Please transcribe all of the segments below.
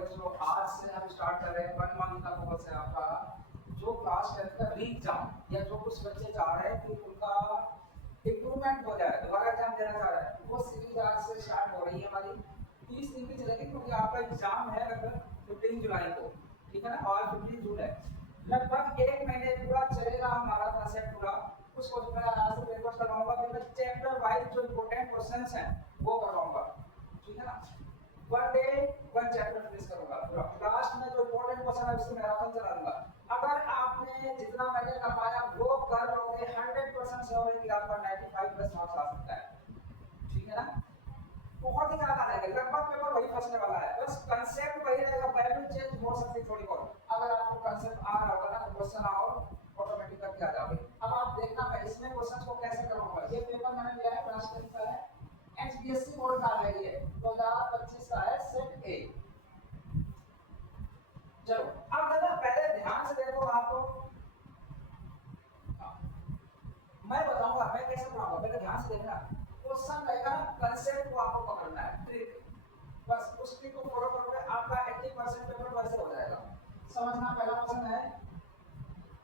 बच्चों आज से हम स्टार्ट कर रहे हैं 1 मंथ का कोर्स है आपका जो क्लास 10 का री एग्जाम या जो कुछ बच्चे चाह रहे हैं कि उनका इंप्रूवमेंट हो जाए, दोबारा एग्जाम देना चाह रहे हैं, वो सीरीज आज से स्टार्ट हो रही है हमारी 30 दिन की चलेगी क्योंकि आपका एग्जाम है लगभग 15 जुलाई को, ठीक है ना, और 15 जून है, लगभग 1 महीने पूरा चलेगा हमारा कॉन्सेप्ट पूरा। उसको मैं आज से पेपर्स करवाऊंगा, फिर मैं चैप्टर वाइज जो इंपॉर्टेंट क्वेश्चंस हैं वो करवाऊंगा, ठीक है ना। One day one chapter finish करूंगा पूरा, लास्ट में जो इंपॉर्टेंट क्वेश्चन है उसकी मैराथन चला दूंगा। अगर आपने जितना मैंने करवाया वो कर लोगे 100% श्योर है कि आपका 95 प्लस मार्क्स आ सकता है, ठीक है ना। बहुत ही ज्यादा आएगा, लगभग पेपर वही फंसने वाला है, बस कंसेप्ट वही रहेगा, वैल्यू चेंज हो सकती थोड़ी बहुत। अगर आपको कंसेप्ट आ रहा होगा ना तो क्वेश्चन आओ ऑटोमेटिक करके आ जाओगे। अब आप देखना मैं इसमें क्वेश्चंस को कैसे करूंगा। ये पेपर मैंने लिया है क्लास 10 का है, एचबीएससी बोर्ड का है, ये 2025 का है, सेट ए। चलो अब देखो, पहले ध्यान से देखो आपको, मैं बताऊंगा मैं कैसे पढ़ाऊंगा, पहले ध्यान से देखना। क्वेश्चन रहेगा ना, कंसेप्ट को आपको पकड़ना है, ट्रिक, बस उस ट्रिक को फॉलो करोगे आपका 80% पेपर वैसे हो जाएगा। समझना, पहला क्वेश्चन है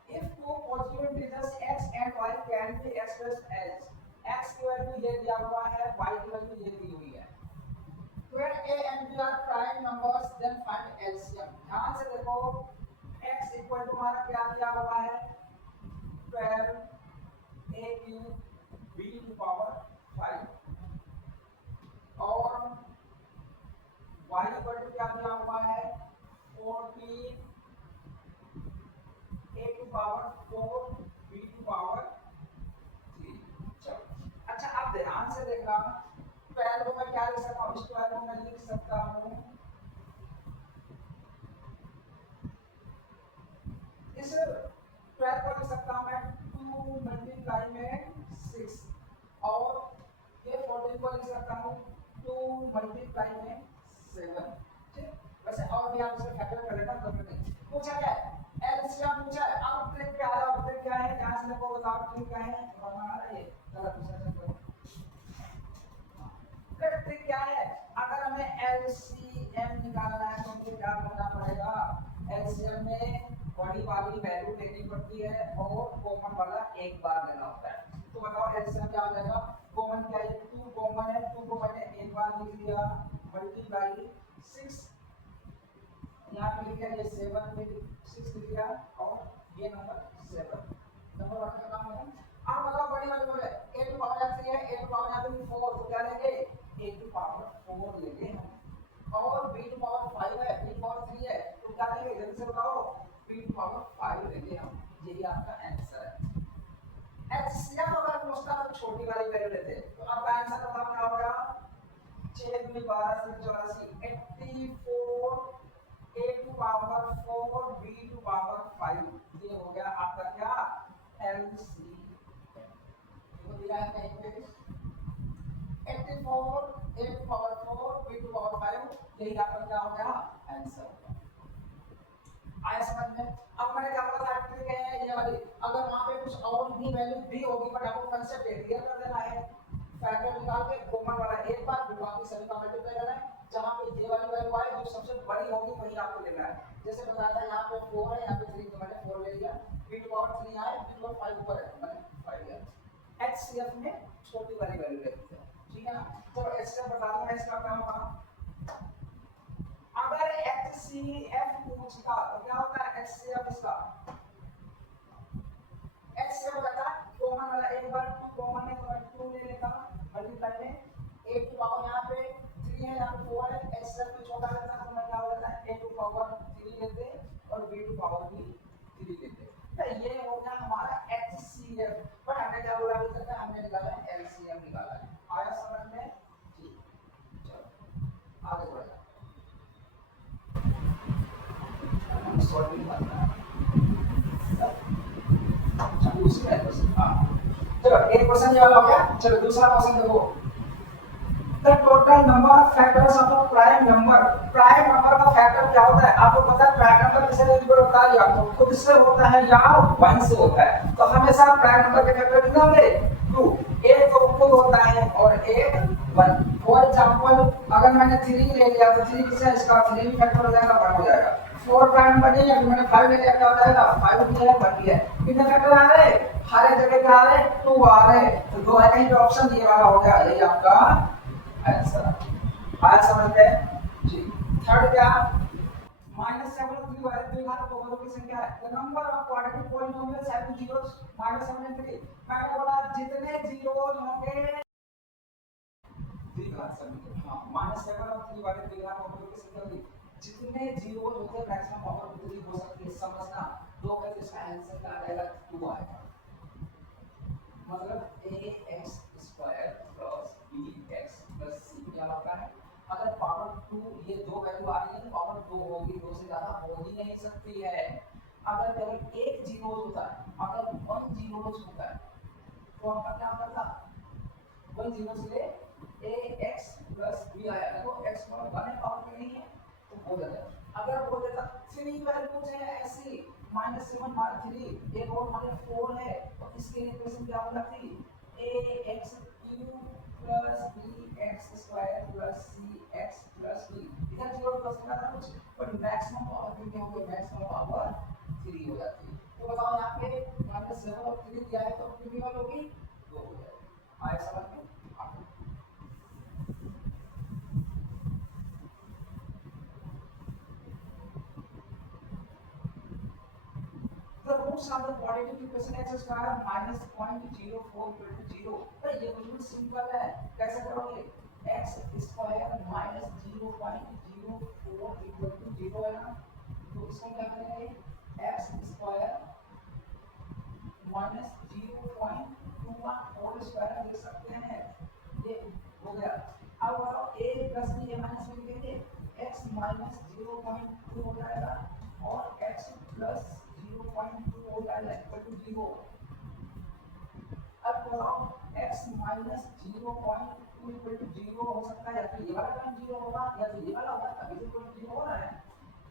if two positive integers x and y can be expressed as x की वैल्यू ये दिया हुआ है, y की वैल्यू ये दी हुई है, where a and b are prime numbers then find LCM। ध्यान से देखो, x इक्वल टू हमारा क्या दिया हुआ है 12 a cube b to power 5 और y इक्वल टू क्या दिया हुआ है 14 a to power 4 b to power 3। चलो अच्छा, आप ध्यान से देखना, 12 को मैं क्या लिख सकता हूँ, इस 12 को मैं लिख सकता हूँ इस 12 को लिख सकता हूँ मैं 2 मल्टीप्लाई में 6 और ये 14 को लिख सकता हूँ 2 मल्टीप्लाई में 7। ठीक, वैसे और भी आप इसे फैक्टर कर लेना, कभी नहीं पूछा क्या है एलसीएम पूछा है। अब ट्रिक क्या है, अब ट्रिक क्या है, ध्यान से देखो, बताओ ट्रिक क्या है, हमारा ये गलत क्वेश्चन है। ट्रिक क्या है, अगर हमें एलसीएम निकालना है तो मुझे क्या करना पड़ेगा, एलसीएम में बड़ी वाली वैल्यू लेनी पड़ती है और कॉमन वाला एक बार लेना होता है। तो बताओ एलसीएम क्या हो जाएगा, कॉमन क्या है 2 कॉमन है, 2 को मैंने एक बार लिख दिया मल्टीप्लाई 6, यहाँ पे लिखा है 7 में 6 लिख दिया और ये नंबर 7 नंबर रखने का काम है। अब बताओ बड़ी वाली बोले a टू पावर 3 है, a टू पावर यहाँ पे 4, तो क्या लेंगे a टू पावर 4 लेंगे हम, और b टू पावर 5 है, b टू पावर 3 है, तो क्या लेंगे जल्दी से बताओ b टू पावर 5 लेंगे हम। यही आपका आंसर है। एचसीएम अगर पूछता तो छोटी वाली वैल्यू लेते, तो आपका आंसर बताओ क्या होगा 6 2 12 84 84 a to power 4 b to power 5, ये हो गया आपका क्या एलसीएम। तो दिया है कहीं पे 84 a to power 4 b to power 5, यही आपका क्या हो गया आंसर। आया समझ में। अब मैंने क्या बोला था ट्रिक है ये वाली, अगर वहां पे कुछ और भी वैल्यू दी होगी बट आपको कांसेप्ट क्लियर कर देना है, फैक्टर निकाल के कॉमन वाला एक बार फिर बाकी सभी का मल्टीप्लाई करना है, जहां पे ये वाली वैल्यू आए जो सबसे बड़ी होगी वही आपको लेना है। जैसे बताया था यहाँ पे 4 है, यहाँ पे 3, तो मैंने 4 ले लिया, b टू पावर 3 आए, b टू पावर 5 ऊपर है, मैंने 5 लिया। एचसीएफ में छोटी वाली वैल्यू लेते हैं, ठीक है ना। तो एचसीएफ बता दूं मैं इसका क्या होगा, अगर एचसीएफ पूछता तो क्या होता है एचसीएफ इसका, एचसीएफ होता है कॉमन वाला एक बार 2 कॉमन है तो मैं 2 ले लेता मल्टीप्लाई में a टू पावर यहाँ पे 3 है, यहाँ पे 4 है, एचसीएफ को छोटा लेता तो मैं क्या हो जाता है a टू पावर 3 लेते और b टू पावर भी 3 लेते। तो ये हो गया हमारा एचसीएफ, पर हमने क्या बोला अभी तक, हमने निकाला है एलसीएम निकाला है। आया समझ में, ठीक, चलो आगे बढ़ते हैं। चलो एक क्वेश्चन ये वाला हो गया। चलो दूसरा क्वेश्चन देखो, the total number of factors of a prime number. Prime number का फैक्टर क्या होता है, आपको पता है प्राइम नंबर किससे डिवाइड होता है, या तो खुद से होता है या 1 से होता है, तो हमेशा प्राइम नंबर के फैक्टर कितने होंगे 2, एक तो खुद होता है और एक 1। फॉर एग्जांपल अगर मैंने 3 ले लिया तो 3 किसका इसका 3 भी फैक्टर हो जाएगा 1 हो जाएगा। 4 प्राइम बनेगा तो मैंने 5 ले लिया क्या हो जाएगा 5 भी है 1 भी है। कितने फैक्टर आ रहे हैं हर एक जगह क्या आ रहे हैं 2 आ रहे हैं तो 2 है कहीं पे ऑप्शन ये वाला हो गया यही आपका आंसर। आया समझ में जी। थर्ड क्या -7 और 3 वाले द्विघात बहुपदों की संख्या है। The number of quadratic polynomials having zeros -7 and 3। मैंने बोला जितने जीरोस होंगे द्विघात समीकरण हाँ -7 और 3 वाले द्विघात बहुपदों की संख्या होगी जितने जीरोस होते हैं मैक्सिमम पावर उतनी हो सकती है। समझना 2 का इसका आंसर क्या आएगा 2 आएगा मतलब ax square plus bx plus c क्या होता है। अगर पावर 2 ये दो वैल्यू आ रही है तो पावर 2 होगी 2 से ज्यादा हो ही नहीं सकती है। अगर केवल एक जीरो होता है अगर 1 जीरो होता है तो आपका क्या करता 1 जीरो से ax प्लस b आया देखो x पर 1 है पावर में नहीं है तो हो जाता। अगर बोल देता 3 वैल्यूज है ऐसी -7 3 एक और मतलब 4 है तो इसके इक्वेशन क्या हो जाती ax cube plus bx square plus cx plus d इधर जीरो प्लस का था कुछ पर मैक्सिमम पावर कितनी हो गई मैक्सिमम पावर 3 हो जाती है। तो बताओ यहाँ पे -7 और 3 दिया है तो कितनी वाली होगी 2 हो जाएगी। आया समझ में the roots of the quadratic equation x square minus 0.04 equal to 0। तो ये बिल्कुल सिंपल है कैसे करोगे x square minus 0.04 equal to 0 है ना तो इसको क्या करेंगे x square minus 0.21 whole square लिख सकते हैं ये हो गया। अब बताओ a plus b a minus b लिखेंगे x minus 0.2 हो जाएगा और x plus 0.2 हो जाएगा इक्वल टू 0। अब बताओ x minus 0.2 इक्वल टू 0 हो सकता है या तो ये वाला टर्म 0 होगा या तो ये वाला होगा तभी तो इक्वल टू 0 हो रहा है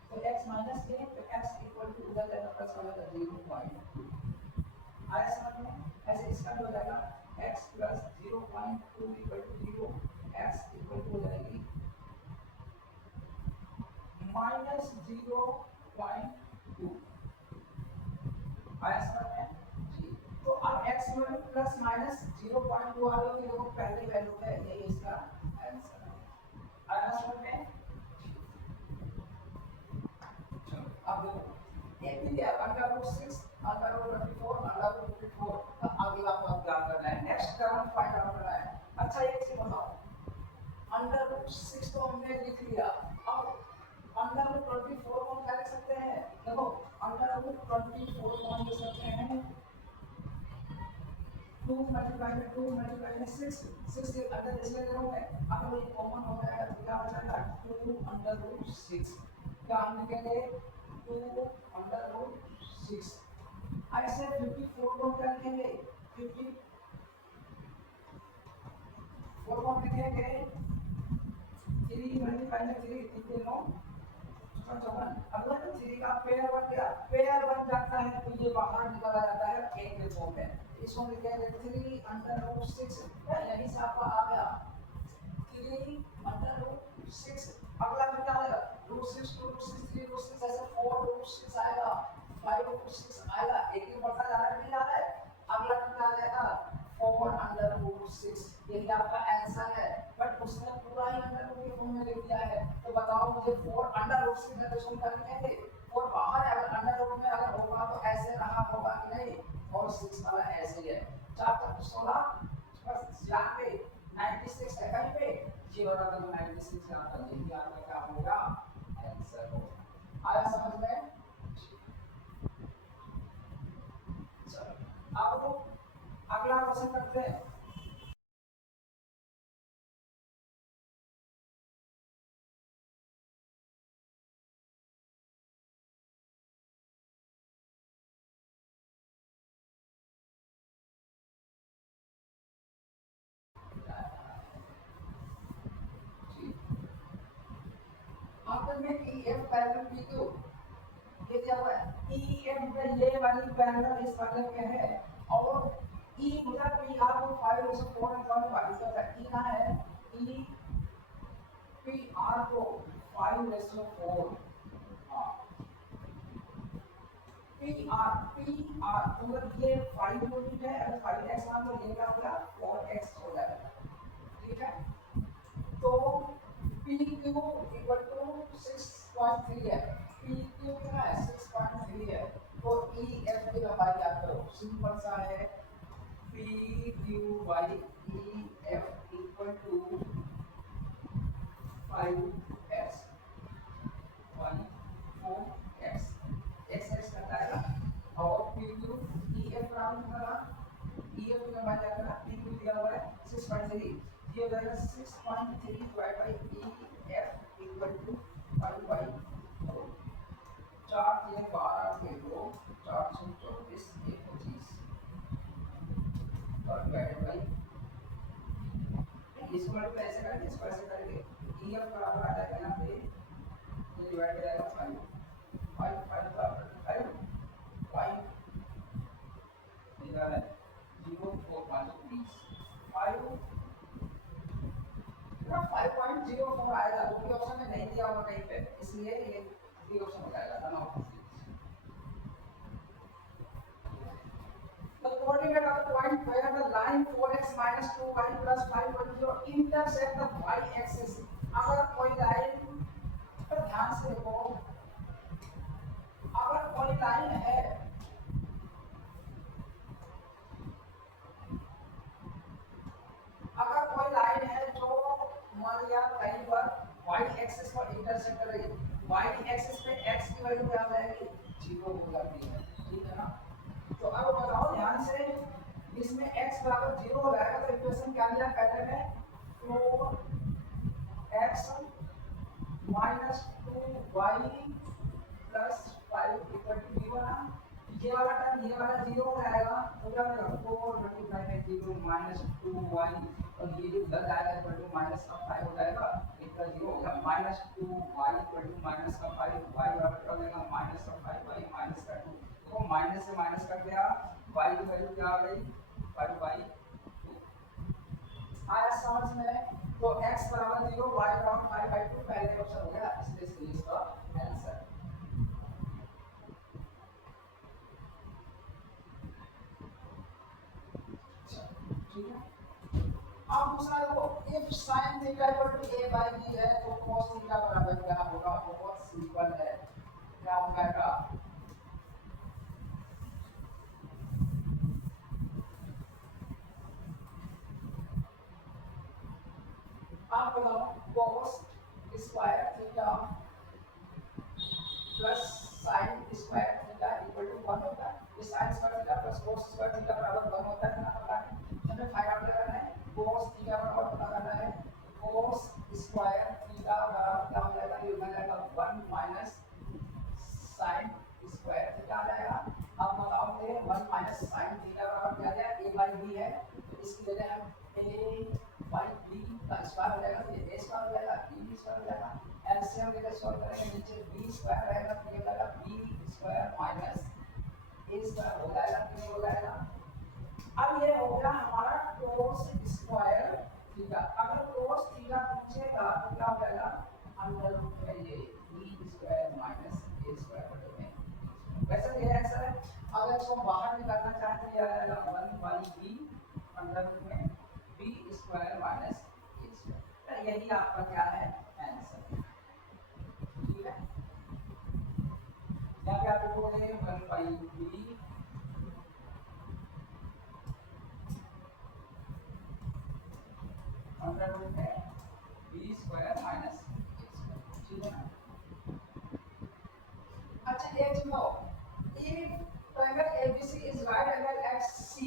तो x minus a तो x इक्वल टू उधर जाएगा प्लस वाला का 0.2 आया समझ में ऐसे इसका भी हो जाएगा x plus 0.2 equal to 0 x equal to हो जाएगी minus 0.2 आया समझ में जी। तो अब x में प्लस माइनस 0.2 आ रहा है देखो पहले वैल्यू पे यही इसका आंसर है। आया समझ में चलो अब देखो एक भी दिया under root 6 under root 24 under root 54 तो अगला आपको क्या करना है नेक्स्ट टर्म फाइंड आउट करना है। अच्छा एक चीज बताओ अंडर रूट 6 तो हमने लिख लिया अब अंडर रूट 24 को हम क्या लिख सकते हैं देखो अंडर रूट 24 को हम लिख सकते हैं 2 मल्टीप्लाई में 2 मल्टीप्लाई में 6 के अंदर इसलिए करूंगा अगर ये कॉमन हो जाएगा तो क्या बचेगा 2 अंडर रूट 6 क्या हम लिखेंगे 2 अंडर रूट 6 ऐसे 54 को क्या लिखेंगे 54 को लिखेंगे 3 मल्टीप्लाई में 3 कितने नो 54। अगर 3 का पेयर बन गया पेयर बन जाता है तो ये बाहर निकल जाता है एक के फॉर्म में इसको लिखेंगे 3 अंडर रूट 6 यही से आपका आ गया 3 अंडर रूट 6 अगला क्या आएगा रूट 6 टू रूट 6 3 रूट 6 ऐसे 4 रूट 6 आएगा 5 रूट 6 आएगा एक ही बढ़ता जा रहा है नहीं जा रहा है अगला क्या आ जाएगा 4 अंडर रूट 6 यही आपका आंसर है बट उसने पूरा ही अंडर रूट के फॉर्म में लिख दिया है तो बताओ मुझे 4 अंडर रूट 6 में तो सुन कर लिखेंगे 4 बाहर है अगर अंडर रूट में अगर होगा तो ऐसे रहा होगा कि नहीं और 6 वाला ऐसे ही है 4 तक 16 बस यहाँ पे 96 है कहीं पे ये वाला तो 96 यहाँ पर यही आपका क्या होगा आंसर होगा। आया समझ में चलो अब अगला क्वेश्चन करते हैं। आपस में EF पैरेलल PQ ये क्या हुआ EF में ये वाली पैरेलल इस वाले में है और E मतलब P R को 5 और 4 और 1 बाकी सब E कहाँ है E पी आर को 5:4, हाँ पी आर मतलब ये 5 यूनिट है, अगर 5x मान लो, ये क्या होगा 4x हो जाएगा, ठीक है। तो पी क्यू इक्वल टू 6.3 है, पी क्यू कितना है 6.3 है, तो ई एफ की लंबाई याद करो, सिंपल सा है, P Q by E F equal to 5x by 4x, x करता है ना, और पी क्यू ई एफ बराबर कितना, ई एफ की लंबाई क्या करना, पी क्यू दिया हुआ है 6.3, ये हो जाएगा 6.3 divide by E F equal to 5 by 4, 4 3 12 के 2, 4 6 24 1 25 और डिवाइड बाई, इसको मतलब ऐसे करेंगे, इसको ऐसे करेंगे, ई एफ बराबर आ जाएगा यहाँ पे, ये डिवाइड हो जाएगा 5 5 5 बराबर 5 5 निकाला है 0 4 5 20 5 ना 5.04 आएगा, दूसरे ऑप्शन में नहीं दिया होगा कहीं पे, इसलिए ये बी ऑप्शन हो जाएगा ना। The coordinate of the point where the line 4x minus 2y plus 5.0 intersect the y axis, अगर कोई लाइन, तो ध्यान से देखो, अगर कोई लाइन है, अगर कोई लाइन है जो मान लिया कहीं पर y एक्सिस पर इंटरसेक्ट कर रही है, y एक्सिस पे x की वैल्यू क्या रहेगी 0 हो जाती है, ठीक है ना। तो अब बताओ ध्यान से, इसमें x बराबर 0 हो जाएगा, तो इक्वेशन क्या लिया पहले में, तो x minus 2y plus 5 equal to 0 ना, ये वाला टर्म ये वाला 0 हो जाएगा, तो क्या बनेगा 4 मल्टीप्लाई बाय 0 minus 2y, और ये जो इधर जाएगा इक्वल टू माइनस का 5 हो जाएगा, इतना 0 हो गया, minus 2y equal to minus का 5, y बराबर क्या हो जाएगा माइनस का 5 y माइनस का 2, तो माइनस से माइनस कट गया, y की वैल्यू क्या आ गई 5/2, आया समझ में। तो x बराबर 0, y बराबर 5/2 पहले ऑप्शन हो गया, इसलिए सीरीज का आंसर। ठीक है, अब दूसरा देखो, if sin theta equal to a by b है, तो cos थीटा बराबर क्या होगा, बहुत सिंपल है, क्या हो जाएगा, आप बताओ cos square theta plus sin square theta equal to 1 होता है, ये sin square theta plus cos square theta बराबर 1 होता है ना, पता है, हमें फाइंड आउट करना है, cos थीटा बराबर पता करना है, cos स्क्वायर थीटा बराबर क्या हो जाएगा, ये हो जाएगा 1 माइनस sin स्क्वायर थीटा आ जाएगा। अब बताओ कि 1 माइनस sin थीटा बराबर क्या आ जाएगा, a बाय b है, तो इसकी जगह हम a बाय b का स्क्वायर हो जाएगा, तो ये a स्क्वायर हो जाएगा, b स्क्वायर हो जाएगा, एलसीएम लेकर सॉल्व करेंगे, नीचे b स्क्वायर रहेगा, तो ये हो जाएगा b square minus a square हो जाएगा, कितना हो जाएगा। अब ये हो गया हमारा cos स्क्वायर थीटा, अगर cos थीटा पूछेगा तो क्या हो जाएगा, अंडर रूट में ये b square minus a square बटे में, वैसे ये आंसर है। अगर इसको बाहर निकालना चाहते हैं, आ जाएगा 1 बाई b अंडर रूट में b square minus a square, यही आपका क्या है आंसर, ठीक है। यहाँ पे आप लिखोगे 1 बाई b अंडर रूट में b square minus a square, ठीक है ना। अच्छा एक चीज बताओ, if triangle ABC is right angle at C,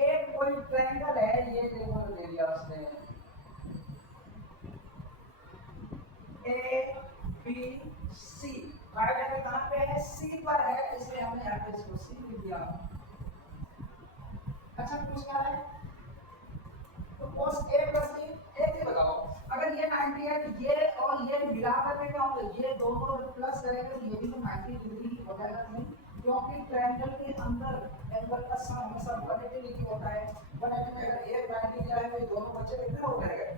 एक कोई ट्रायंगल है, ये देखो तो दे दिया उसने A B C, right angle कहाँ पे है, C पर है, इसलिए हमने यहाँ पे इसको C लिख दिया। अच्छा पूछ क्या है, तो cos A plus B, एक ही बताओ, अगर ये 90 है तो ये और ये मिला करके क्या होगा, ये दोनों प्लस करेंगे तो ये भी तो 90 डिग्री हो जाएगा, नहीं, क्योंकि ट्रायंगल के अंदर एंगल का सम हमेशा 180 डिग्री होता है, 180 में अगर एक 90 दिया है तो ये दोनों बच्चे कितने हो जाएंगे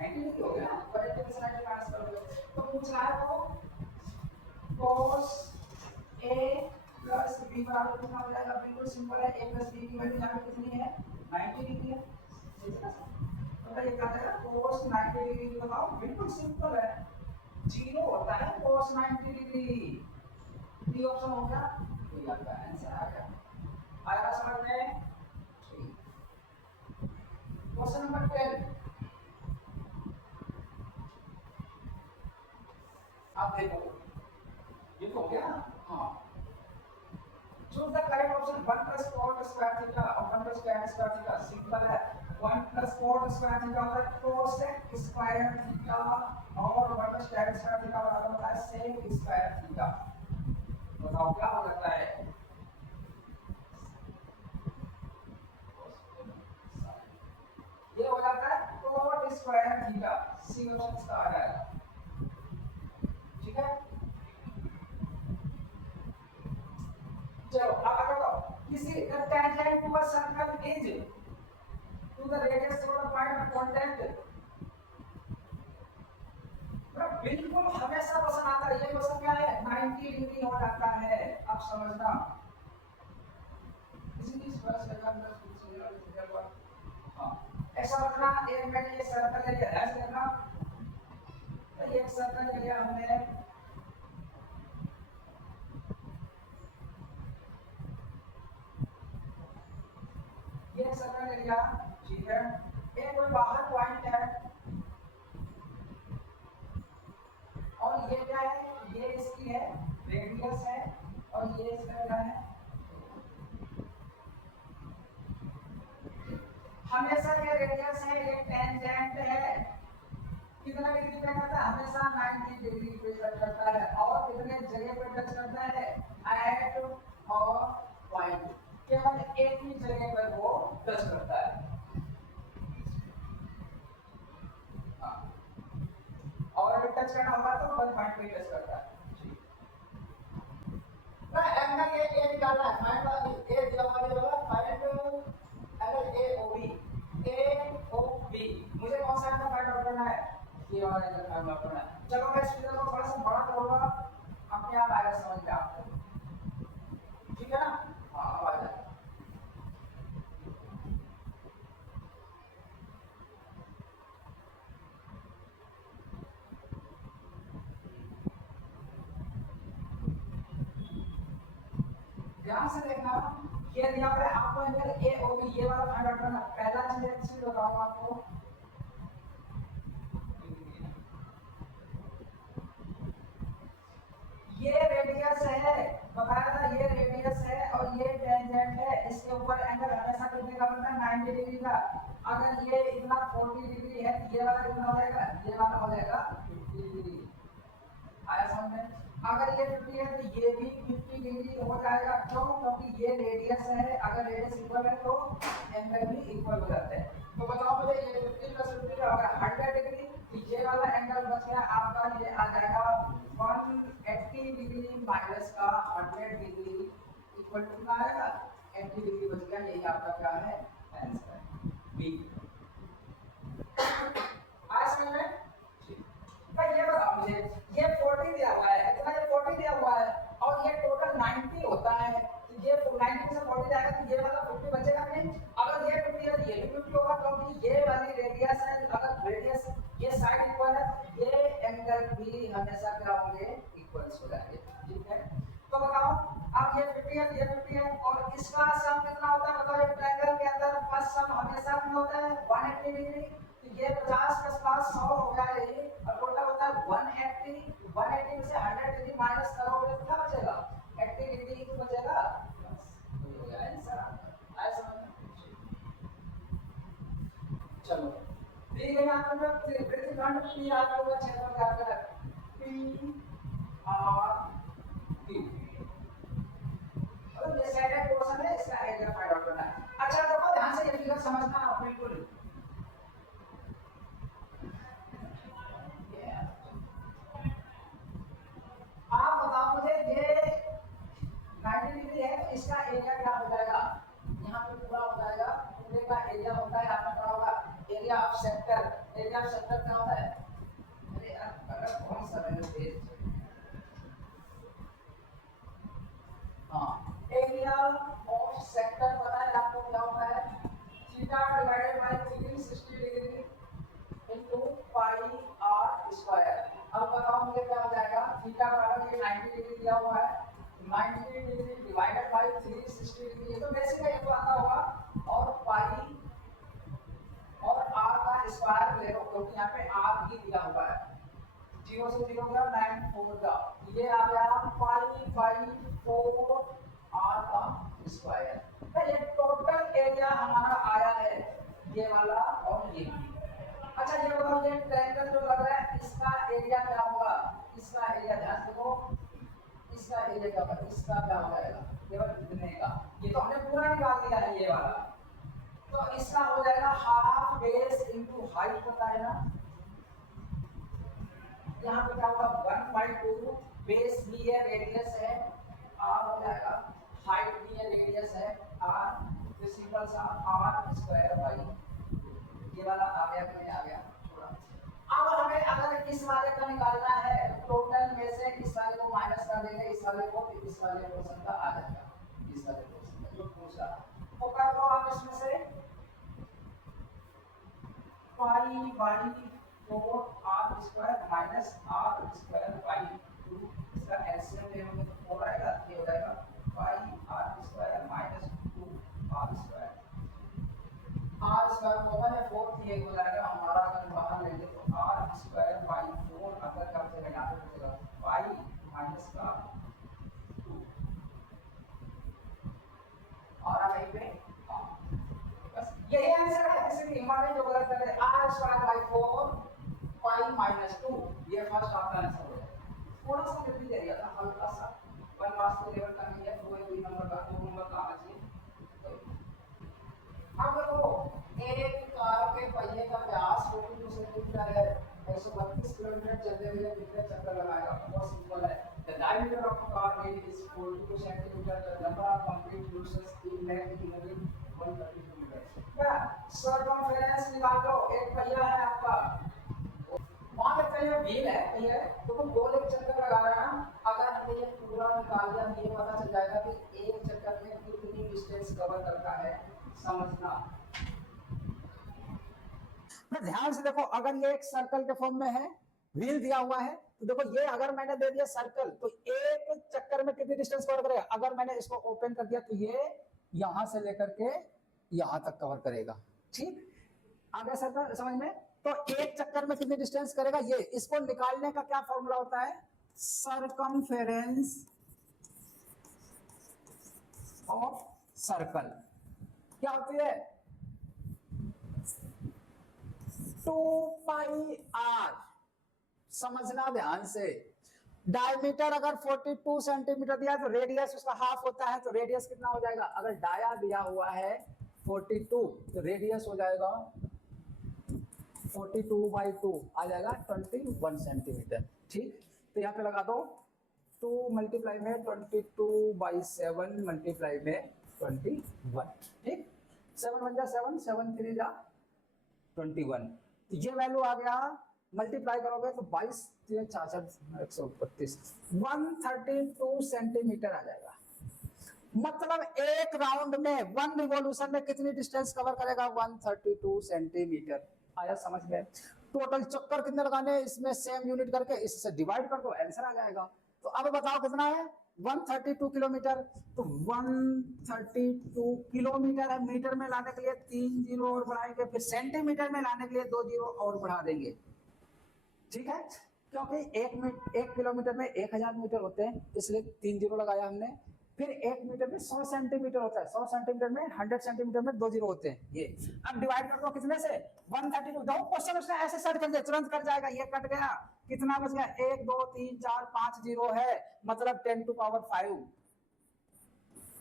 90 डिग्री हो गया, पॉजिटिव के साइड माइनस कर दो। तो पूछ रहा है तो cos a प्लस b बराबर कितना हो जाएगा? बिल्कुल सिंपल है, a प्लस b की वैल्यू यहाँ पे कितनी है? 90 डिग्री है। ठीक है ना? तो ये क्या आएगा? cos 90 डिग्री बताओ, बिल्कुल सिंपल है, 0 होता है cos 90 डिग्री। बी ऑप्शन हो गया, ये आपका आंसर आ गया। आया समझ में? क्वेश्चन नंबर 10 आप देखो, ये तो हो गया ना? हाँ, choose the correct option. 1 plus cot square theta और 1 plus tan square theta simple है। 1 प्लस cot स्क्वायर थीटा होता है cosec स्क्वायर थीटा और 1 प्लस tan स्क्वायर थीटा बराबर होता है sec स्क्वायर थीटा। बताओ क्या हो जाता है? ये हो जाता है cot square theta. C option इसका आ जाएगा। ठीक है, चलो अब बताओ, किसी the tangent to a circle is to the radius of the point of contact। बिल्कुल हमेशा क्वेश्चन आता है, ये क्वेश्चन क्या है? 90 डिग्री हो जाता है। अब समझना, किसी भी स्पर्श रेखा में हाँ, ऐसा समझना, एक मैंने ये सर्कल ले लिया, ऐसे देखना, तो एक सर्कल ले लिया हमने, ये सर्कल ले लिया, ठीक है, एक कोई बाहर पॉइंट है और ये क्या है? ये इसकी है रेडियस है और ये इसका क्या है? हमेशा ये रेडियस है, ये टेंजेंट है, कितना डिग्री पे करता है? हमेशा 90 डिग्री पे टच करता है। और कितने जगह पे टच करता है? एट और पॉइंट, केवल एक ही जगह पर वो टच करता है। और अगर टच करना होगा तो वन पॉइंट पे टच करता है। ना एंगल ए निकालना है, फाइंड द ए दिया हुआ है, find angle A O B. मुझे कौन सा एंगल फाइंड आउट करना है? ये वाला एंगल फाइंड आउट करना है। चलो मैं इस फिगर को थोड़ा सा बड़ा करूंगा, अपने आप आएगा समझ में आपको। ठीक है ना? हाँ, अब आ जाएगा। ध्यान से देखना, ये दिया हुआ है आपको एंगल ए ओ बी, ये वाला फाइंड आउट करना। पहला चीज बताऊंगा आपको, ये रेडियस है, बताया था ये रेडियस है और ये टेंजेंट है, इसके ऊपर एंगल हमेशा कितने का बनता है? 90 डिग्री का। अगर ये इतना 40 डिग्री है तो ये वाला कितना हो जाएगा? ये वाला हो जाएगा 50 डिग्री। आया समझ में? अगर ये 50 है तो ये भी 50 डिग्री हो जाएगा। क्यों? क्योंकि ये रेडियस है, अगर रेडियस इक्वल है तो एंगल भी इक्वल हो जाते हैं। तो बताओ मुझे, ये 50 प्लस 50 होगा 100 डिग्री, तो ये वाला एंगल बच गया आपका, ये आ जाएगा 180 डिग्री माइनस का 100 डिग्री इक्वल टू कितना आएगा? 80 डिग्री बच गया। यही आपका क्या है? Answer B. आज समझ में? भाई ये बताओ मुझे, ये 40 दिया हुआ है, इतना ये 40 दिया हुआ है और ये टोटल 90 होता है, तो ये 90 से 40 जाएगा तो ये वाला 50 बचेगा नहीं। अगर ये 50 है तो ये भी 50 होगा, क्योंकि ये वाली रेडियस है, अगर रेडियस ये साइड इक्वल है तो ये एंगल भी हमेशा क्या होंगे? इक्वल्स हो जाएंगे। ठीक है, तो बताओ, अब ये 50 है, ये 50 है और इसका सम कितना होता है? बताओ, एक ट्रायंगल के अंदर फर्स्ट सम हमेशा कितना होता है? 180 डिग्री। तो ये 50 प्लस 5 100 हो गया ये, और टोटल होता है 180। 180 में से 100 डिग्री माइनस करोगे तो क्या बचेगा? 80 डिग्री ही बचेगा। तो ये हो गया आंसर। आया समझ में? चलो, दी गई आपको वृत्तखंड पी आर का क्षेत्रफल क्या है? P R T. और ये सेकंड क्वेश्चन है, इसका एरिया फाइंड आउट करना है। अच्छा देखो, ध्यान से ये फिगर समझना आप बिल्कुल। आप बताओ मुझे, ये 90 डिग्री है तो इसका एरिया क्या हो जाएगा? यहाँ पे पूरा हो जाएगा, पूरे का एरिया होता है, आपने पढ़ा होगा area of sector. Area of sector क्या ये 90 डिग्री दिया हुआ है, 90 डिग्री डिवाइडेड बाई 360 डिग्री, ये तो बेसिक है, ये तो आता होगा। और पाई और आर का स्क्वायर ले लो, क्योंकि यहाँ पे आर भी दिया हुआ है, 0 से 0 गया 9 4 का, ये आ गया पाई बाई 4 आर का स्क्वायर। तो ये टोटल एरिया हमारा आया है ये वाला और ये भी। अच्छा ये बताओ, ये ट्रायंगल जो लग रहा है इसका एरिया क्या होगा, इसका एरिया ध्यान से देखो, इसका एरिया क्या होगा, इसका क्या हो जाएगा केवल इतने का, ये तो हमने पूरा निकाल दिया है ये वाला, तो इसका हो जाएगा हाफ बेस इनटू हाइट होता है ना, यहाँ पे क्या होगा 1/2, बेस भी है रेडियस है r हो जाएगा, हाइट भी है रेडियस है r, तो सिंपल सा r स्क्वायर बाई, ये वाला आ गया कि नहीं आ गया थोड़ा। अब हमें अगर इस वाले का निकालना है, टोटल में से इस वाले को माइनस कर देंगे, इस वाले को, इस वाले पोर्शन का आ जाएगा, इस वाले पोर्शन का जो पूछा, तो कर दो आप इसमें से pi by 4 r square minus r square by 2, इसका एलसीएम लेंगे तो 4 आएगा, ये हो जाएगा पाई r square minus 2 r square, r square common है 4, ये हो जाएगा हमारा, अगर बाहर लेंगे तो r स्क्वायर बाई 4, अगर कब से यहाँ पे बचेगा पाई माइनस का 2, और अब यहीं पे बस यही आंसर है, किसी भी इम्पॉर्टेंट जो गलत कर दे, r square by 4 pi minus 2, ये फर्स्ट आपका आंसर हो जाएगा। थोड़ा सा रिपीट एरिया था हल्का सा, 1 मार्क्स के लेवल का नहीं है, 2 नंबर का 2 नंबर का आना चाहिए। अब देखो एक कार के पहिए का व्यास 42 सेंटीमीटर है, 132 किलोमीटर चलते हुए कितने चक्कर लगाएगा, बहुत सिंपल है। The diameter of a car wheel is 42 centimeter, the number of complete uses in length is 130 kilometers। क्या सर्कमफेरेंस निकाल लो, एक पहिया है आपका, मान लेते हैं ये व्हील है, ये तो तुम गोल एक चक्कर लगा रहे हैं ना, अगर हमें ये पूरा निकाल दिया ये पता चल जाएगा कि एक चक्कर में कितनी डिस्टेंस कवर करता है, समझना। मैं ध्यान से देखो, अगर ये एक सर्कल के फॉर्म में है, व्हील दिया हुआ है, तो देखो ये अगर मैंने दे दिया सर्कल, तो एक चक्कर में कितनी डिस्टेंस कवर करेगा, अगर मैंने इसको ओपन कर दिया तो ये यहां से लेकर के यहां तक कवर करेगा, ठीक, आगे सर्कल समझ में, तो एक चक्कर में कितनी डिस्टेंस करेगा ये, इसको निकालने का क्या फॉर्मूला होता है, सर्कमफेरेंस ऑफ सर्कल, क्या होती है 2 पाई r, समझना ध्यान से, डायमीटर अगर 42 सेंटीमीटर दिया तो रेडियस उसका हाफ होता है, तो रेडियस कितना हो जाएगा, अगर डाया दिया हुआ है 42 तो रेडियस हो जाएगा 42/2 आ जाएगा 21 सेंटीमीटर, ठीक, तो यहाँ पे लगा दो 2 मल्टीप्लाई में 22/7 मल्टीप्लाई में 21, ठीक, 7 1 जा 7, 7 3 जा 21, तो ये वैल्यू आ गया, मल्टीप्लाई करोगे तो 22 3 66 132 132 सेंटीमीटर आ जाएगा। मतलब एक राउंड में, वन रिवॉल्यूशन में कितनी डिस्टेंस कवर करेगा, 132 सेंटीमीटर। आया समझ में? टोटल चक्कर कितने लगाने, इसमें सेम यूनिट करके इससे डिवाइड कर दो, आंसर आ जाएगा। तो अब बताओ कितना है, 132 किलोमीटर, तो 132 किलोमीटर है, मीटर में लाने के लिए 3 जीरो और बढ़ाएंगे, फिर सेंटीमीटर में लाने के लिए 2 जीरो और बढ़ा देंगे, ठीक है, क्योंकि एक किलोमीटर में 1000 मीटर होते हैं, इसलिए 3 जीरो लगाया हमने। फिर 1 मीटर में 100 सेंटीमीटर होता है, 100 सेंटीमीटर में 100 सेंटीमीटर में 2 जीरो होते हैं, ये अब डिवाइड कर दो कितने से, 132। दो क्वेश्चन उसने ऐसे सेट कर दिया, तुरंत कट जाएगा, ये कट गया, कितना बच गया, 1 2 3 4 5 जीरो है, मतलब 10 टू पावर 5,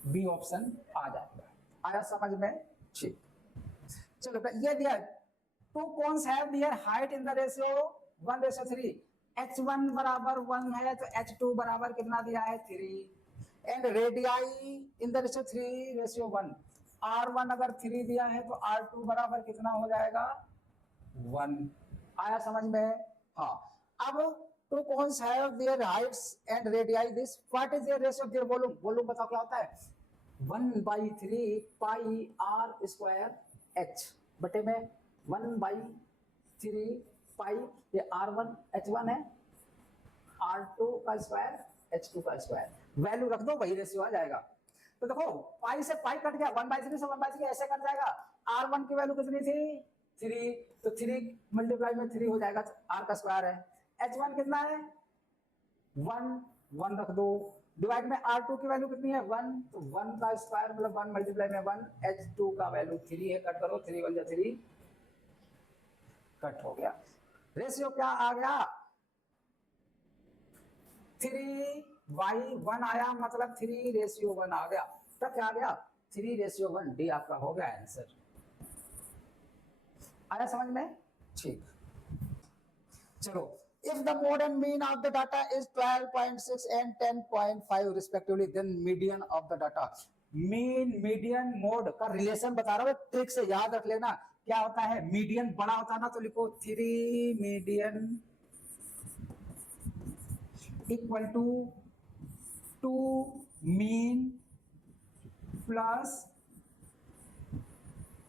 बी ऑप्शन आ जाएगा। आया समझ में? ठीक, चलो ये दिया, to cons have their height in the ratio 1:3, h1 बराबर 1 है तो h2 बराबर कितना दिया है 3, and radii in the ratio 3:1, r1 अगर 3 दिया है तो r2 बराबर कितना हो जाएगा 1। आया समझ में? हाँ, अब to cons have their Heights and radii this, what is their ratio of their volume, volume बताओ क्या होता है, 1/3 पाई r स्क्वायर h बटे में 1/3 पाई, ये r1 h1 है, R2 का स्क्वायर H2 का स्क्वायर, वैल्यू रख दो वही रेशियो आ जाएगा। तो देखो पाई से पाई कट गया, 1/3 से 1/3 ऐसे कट जाएगा। R1 की वैल्यू कितनी थी 3, तो 3 मल्टीप्लाई में 3 हो जाएगा, R का स्क्वायर है। H1 कितना है 1 रख दो, डिवाइड में R2 की वैल्यू कितनी है 1, तो 1 का स्क्वायर मतलब 1 मल्टीप्लाई में 1, H2 का वैल्यू 3 है, कट करो 3 1 जा 3 कट हो गया। रेशियो क्या आ गया 3/1 आया, मतलब 3:1 आ गया। तो क्या आ गया 3:1, डी आपका हो गया आंसर। आया समझ में? ठीक, चलो। If the mode and mean of the data is 12.6 and 10.5 respectively, then median of the data, mean median mode का रिलेशन बता रहा हूं, ट्रिक से याद रख लेना। क्या होता है मीडियन बड़ा होता है ना, तो लिखो 3 median equal to 2 mean plus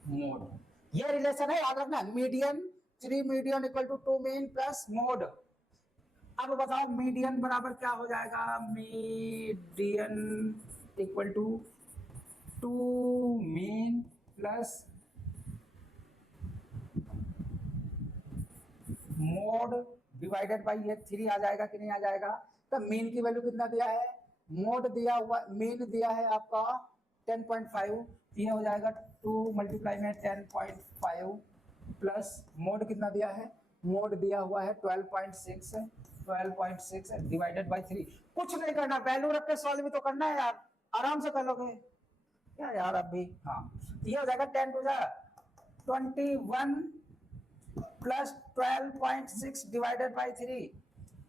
mode, ये रिलेशन है, याद रखना। Median 3 median equal to 2 mean plus mode. अब बताओ मीडियन बराबर क्या हो जाएगा, median equal to 2 mean plus mode divided by ये 3 आ जाएगा कि नहीं आ जाएगा। तो मीन की वैल्यू कितना दिया है, मोड दिया हुआ, मीन दिया है आपका 10.5, ये हो जाएगा 2 मल्टीप्लाई में 10.5 प्लस मोड कितना दिया है, मोड दिया हुआ है 12.6 डिवाइडेड बाई 3। कुछ नहीं करना, वैल्यू रख के सॉल्व भी तो करना है यार, आराम से कर लोगे क्या यार अभी। हाँ, ये हो जाएगा 10 टू 21 प्लस 12.6 डिवाइडेड बाई 3,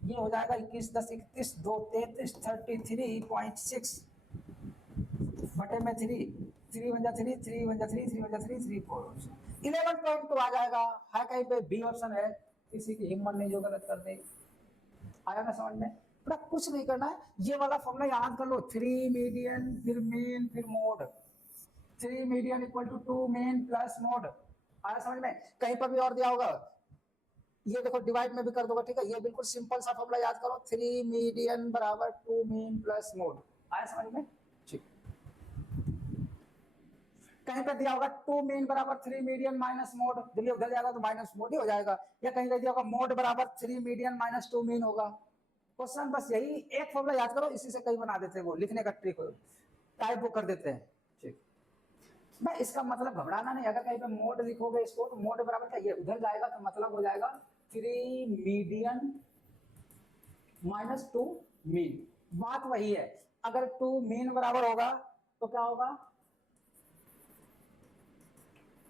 ये हो जाएगा 21 10 31 2 33 33.6 बटे में 3 3 1 जा 3 3 1 जा 3 3 1 जा 3 3 4 11.2 आ जाएगा। है कहीं पे बी ऑप्शन है, किसी की हिम्मत नहीं जो गलत कर दे। आया ना समझ में? बड़ा कुछ नहीं करना है, ये वाला फॉर्मूला याद कर लो, 3 मीडियन फिर मीन फिर mode, 3 median equal to 2 mean plus mode. आया समझ में? कहीं पर भी और दिया होगा, ये देखो डिवाइड में भी कर दोगे, ठीक है। ये बिल्कुल सिंपल सा फॉर्मूला याद करो, 3 मीडियन बराबर 2 मीन प्लस मोड। आया समझ में? ठीक। कहीं पर दिया होगा 2 मीन बराबर 3 मीडियन माइनस मोड, जब ये उधर जाएगा तो माइनस मोड ही हो जाएगा। या कहीं दिया होगा मोड बराबर 3 मीडियन माइनस 2 मीन होगा। क्वेश्चन बस यही एक फॉर्मूला याद करो, इसी से कहीं बना देते हैं, वो लिखने का ट्रिक टाइप वो कर देते हैं। ठीक भाई, इसका मतलब घबराना नहीं, अगर कहीं पे मोड लिखोगे इसको तो मोड बराबर क्या, ये उधर जाएगा तो मतलब हो जाएगा 3 मीडियन माइनस 2 मीन। बात वही है, अगर 2 मीन बराबर होगा तो क्या होगा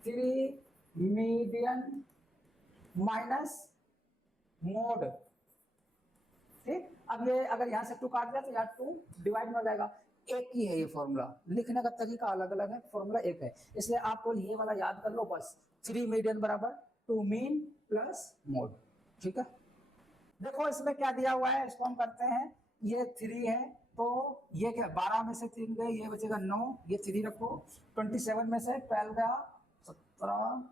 3 मीडियन माइनस मोड। ठीक, अब ये अगर यहां से 2 काट दिया तो यहाँ 2 डिवाइड में हो जाएगा। एक ही है ये फॉर्मूला, लिखने का तरीका अलग अलग है, फॉर्मूला एक है, इसलिए आपको ये वाला याद कर लो बस। 3 मीडियन बराबर 2 मीन प्लस मोड। ठीक है, देखो इसमें क्या दिया हुआ है, इसको हम करते हैं। ये 3 है तो ये क्या 12 में से 3 गए, ये बचेगा 9, ये 3 रखो। 27 में से 12 गया 17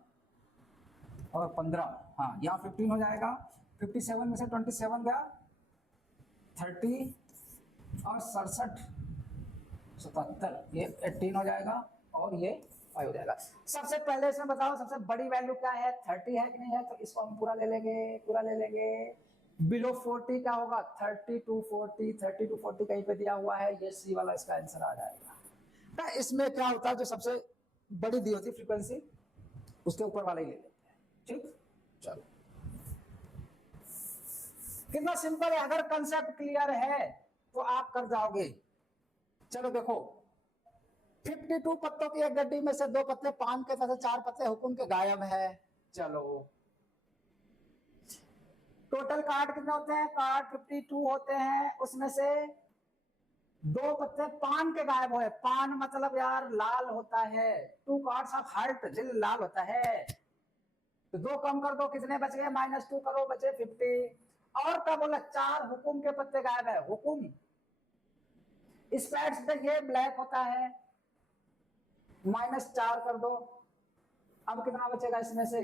और 15, हाँ यहाँ 15 हो जाएगा। 57 में से 27 गया 30 और 67 77, ये 18 हो जाएगा और ये 5 हो जाएगा। सबसे पहले इसमें बताओ सबसे बड़ी वैल्यू क्या है, 30 है कि नहीं है, तो इसको हम पूरा ले लेंगे। बिलो 40 क्या होगा 30 to 40 कहीं पे दिया हुआ है, ये सी वाला इसका आंसर आ जाएगा। तो इसमें क्या होता है, जो सबसे बड़ी दी होती फ्रीक्वेंसी उसके ऊपर वाला ही ले लेते हैं। ठीक, चलो कितना सिंपल है, अगर कंसेप्ट क्लियर है तो आप कर जाओगे। चलो देखो 52 पत्तों की एक गड्डी में से 2 पत्ते पान के तथा 4 पत्ते हुकुम के गायब है। चलो टोटल कार्ड कितने होते हैं, कार्ड 52 होते हैं, उसमें से 2 पत्ते पान के गायब हुए। पान मतलब यार लाल होता है, 2 कार्ड्स ऑफ हार्ट दिल लाल होता है, तो 2 कम कर दो, कितने बच गए -2 करो, बचे 50। और क्या बोला 4 हुकुम के पत्ते गायब है, हुकुम स्पैट्स पे ये ब्लैक होता है, -4 कर दो। अब कितना बचेगा इसमें से,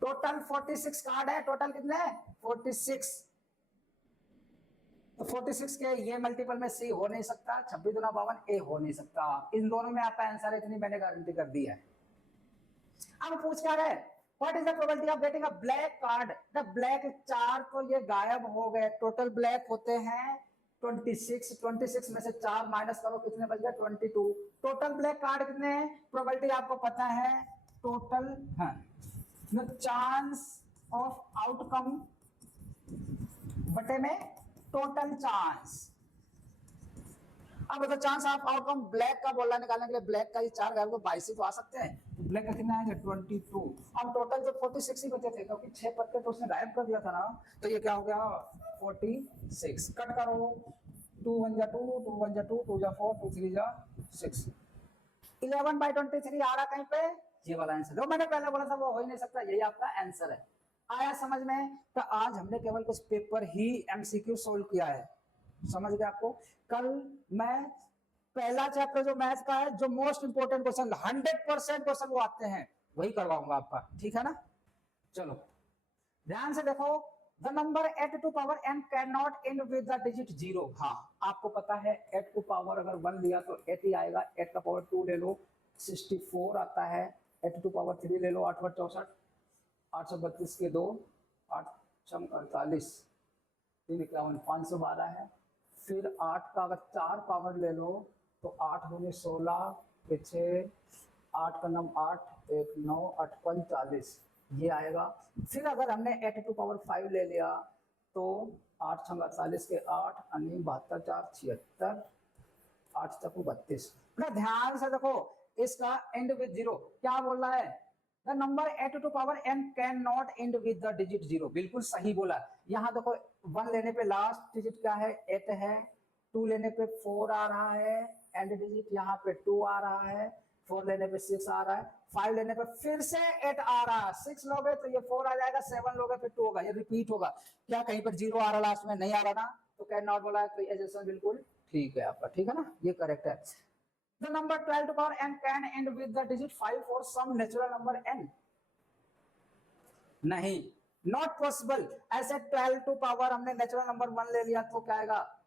टोटल 46 कार्ड है, टोटल कितने 46, तो 46 के ये मल्टीपल में सी हो नहीं सकता, 26 दूना 52 ए हो नहीं सकता। इन दोनों में आपका आंसर इतनी मैंने गारंटी कर दी है। अब पूछ क्या रहे, what is the probability of getting a black card. The black 4 तो ये गायब हो गए, टोटल ब्लैक होते हैं 26, 26 में से 4 माइनस करो कितने बच गए 22। टोटल ब्लैक कार्ड कितने हैं, प्रोबेबिलिटी आपको पता है टोटल, हाँ, द चांस ऑफ आउटकम बटे में टोटल चांस। अब तो चांस ऑफ आउटकम ब्लैक का बोला निकालने के लिए, ब्लैक का ही 4 गायब को 22 ही तो आ सकते हैं, तो ब्लैक का कितना आएगा 22। अब टोटल जो 46 ही बचे थे क्योंकि 6 पत्ते तो उसने गायब कर दिया था ना, तो ये क्या हो गया 46। कट करो 2 1 जा 2, 2 1 जा 2, 2 जा 4, 2 3 जा 6, 11/23 आ रहा कहीं पे, ये वाला आंसर जो मैंने पहले बोला था वो हो ही नहीं सकता, यही आपका आंसर है। आया समझ में? तो आज हमने केवल कुछ पेपर ही एमसीक्यू सोल्व किया है, समझ गए आपको। कल मैं पहला चैप्टर जो मैथ का है, जो मोस्ट इंपोर्टेंट क्वेश्चन 100% क्वेश्चन वो आते हैं वही करवाऊंगा आपका, ठीक है ना। चलो ध्यान से देखो, the number 8 to power n can not end with the digit 0। हाँ आपको पता है 8 टू पावर अगर 1 लिया तो 8 ही आएगा, 8 का पावर 2 ले लो 64 आता है, 8 टू पावर 3 ले लो 8 × 64, 832 के 2, 8 × 48, 3 × 512 है। फिर 8 का अगर 4 पावर ले लो तो 8 दूनी 16 के 6, 8 का नम 8, 1 9, 8 5 40 ये आएगा। फिर अगर हमने 8 टू पावर 5 ले लिया तो 8 × 48 के 8, 72 4 76, 8 चक्कू 32। ध्यान से देखो इसका एंड विद 0 क्या बोल रहा है, the number 8 to power n can not end with the digit 0। बिल्कुल सही बोला। यहाँ देखो 1 लेने पे लास्ट डिजिट क्या है 8 है, 2 लेने पे 4 आ रहा है, एंड डिजिट यहाँ पे 2 आ रहा है, 4 लेने पे 6 आ रहा है, 5 लेने पे फिर से 8 आ रहा है, 6 लोगे तो ये 4 आ जाएगा, 7 लोगे फिर 2 होगा, ये रिपीट होगा। क्या कहीं पर 0 आ रहा लास्ट में नहीं आ रहा ना, तो कैन नॉट बोला है, तो ये बिल्कुल ठीक है आपका, ठीक है ना, ये करेक्ट है। The number 12 to power n can end with the digit 5 for some natural number n। नहीं, not possible। ऐसे 12 टू पावर हमने नेचुरल नंबर 1 ले लिया तो क्या आएगा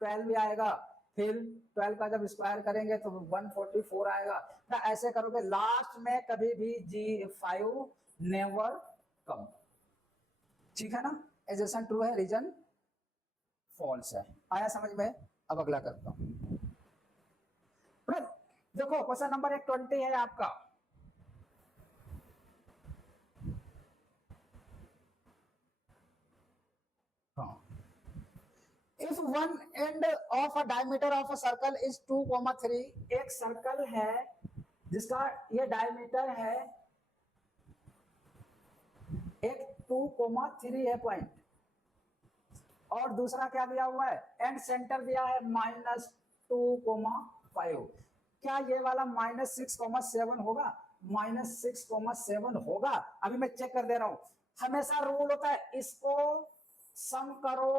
12 भी आएगा, फिर 12 का जब स्क्वायर करेंगे तो 144 आएगा। तो ऐसे करोगे लास्ट में कभी भी G5 नेवर कम, ठीक है ना। एजम्पशन ट्रू है, रीजन फॉल्स है। आया समझ में? अब अगला करता हूं। देखो क्वेश्चन नंबर 20 है आपका, हाँ, if one end of a diameter of a circle is 2,3, एक सर्कल है जिसका ये डायमीटर है एक 2,3 है पॉइंट, और दूसरा क्या दिया हुआ है एंड सेंटर दिया है -2,5। क्या ये वाला -6,7 होगा? -6,7 होगा। अभी मैं चेक कर दे रहा हूं, हमेशा रूल होता है इसको सम करो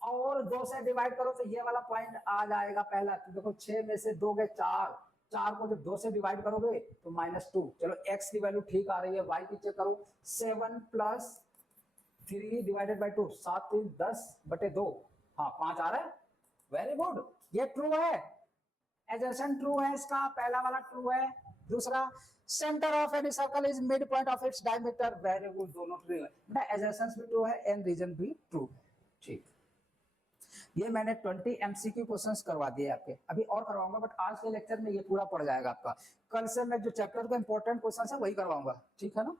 और 2 से डिवाइड करो तो ये वाला पॉइंट आ जाएगा पहला। तो देखो 6 में से 2 गए 4, 4 को जब 2 से डिवाइड करोगे तो -2। चलो x की वैल्यू ठीक आ रही है, y की चेक करो 7 + 3 डिवाइडेड बाई 2, 7 3 10 बटे 2, हाँ 5 आ रहा है। वेरी गुड, ये ट्रू है, एजम्पशन ट्रू है इसका, पहला वाला ट्रू है। दूसरा centre of any circle is mid point of its diameter, very good, दोनों ट्रू है। बेटा एजम्पशंस भी ट्रू है एंड रीजन भी ट्रू है, ठीक। ये मैंने 20 एमसीक्यू क्वेश्चंस करवा दिए आपके, अभी और करवाऊंगा बट आज के लेक्चर में ये पूरा पड़ जाएगा आपका। कल से मैं जो चैप्टर का इंपॉर्टेंट क्वेश्चन है वही करवाऊंगा, ठीक है ना।